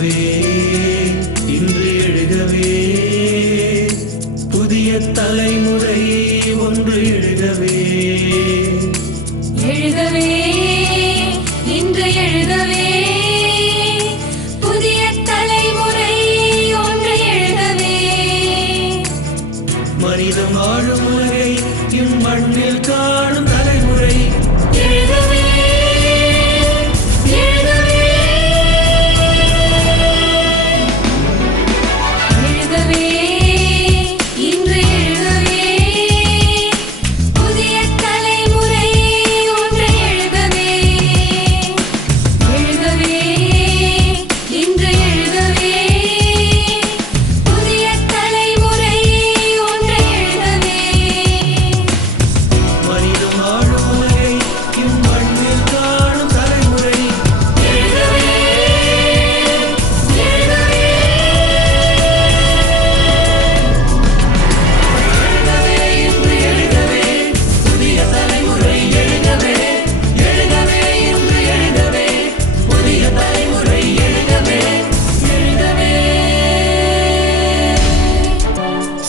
எழுகவே இன்று எழுகவே புதிய தலைமுறை ஒன்று எழுகவே எழுகவே இன்று எழுகவே புதிய தலைமுறை ஒன்று எழுகவே மனிதம் வாழும் உலகை இம்மண்ணில் காணும் தலைமுறை எழுகவே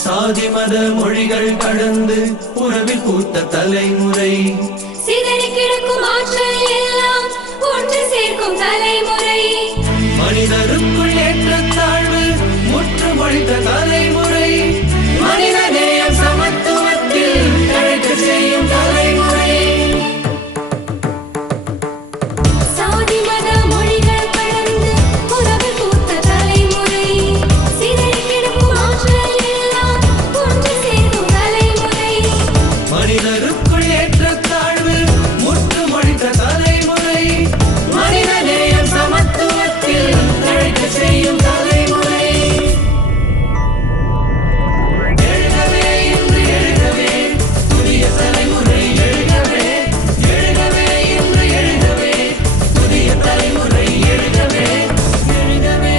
சாதி மத மொழிகள் கடந்து உறவில் பூத்த தலைமுறை சிதறி கிடக்கும் ஆற்றல் எல்லாம் ஒன்று சேர்க்கும் தலைமுறை மனிதருக்குள் ஏற்றத்தாழ்வு முற்றுமொழித்த தலைமுறை மனிதநேயம் சமத்துவத்தில் தழைக்க செய்யும் தலைமுறை சாதி மத மொழிகள் கடந்து உறவில் பூத்த தலைமுறை சிதறி கிடக்கும் ஆற்றல் எல்லாம் ஒன்று சேர்க்கும் தலைமுறை மனிதருக்குள் ஏற்றத்தாழ்வு முற்றுமொழித்த தலைமுறை மனிதநேயம் சமத்துவத்தில் தழைக்க செய்யும் தலைமுறை எழுகவே இன்று எழுகவே புதிய தலைமுறை எழுகவே எழுகவே இன்று எழுகவே புதிய தலைமுறை எழுகவே எழுகவே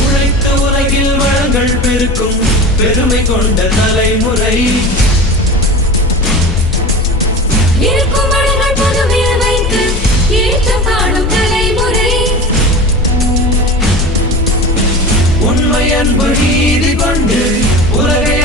உழைத்து உலகில் வளங்கள் பெருக்கும் பெருமை கொண்ட தலைமுறை இருக்கும் வளங்கள் பொதுவில் வைத்து ஏற்றம் காணும் தலைமுறை உண்மை அன்பு நீதி கொண்டு உலகை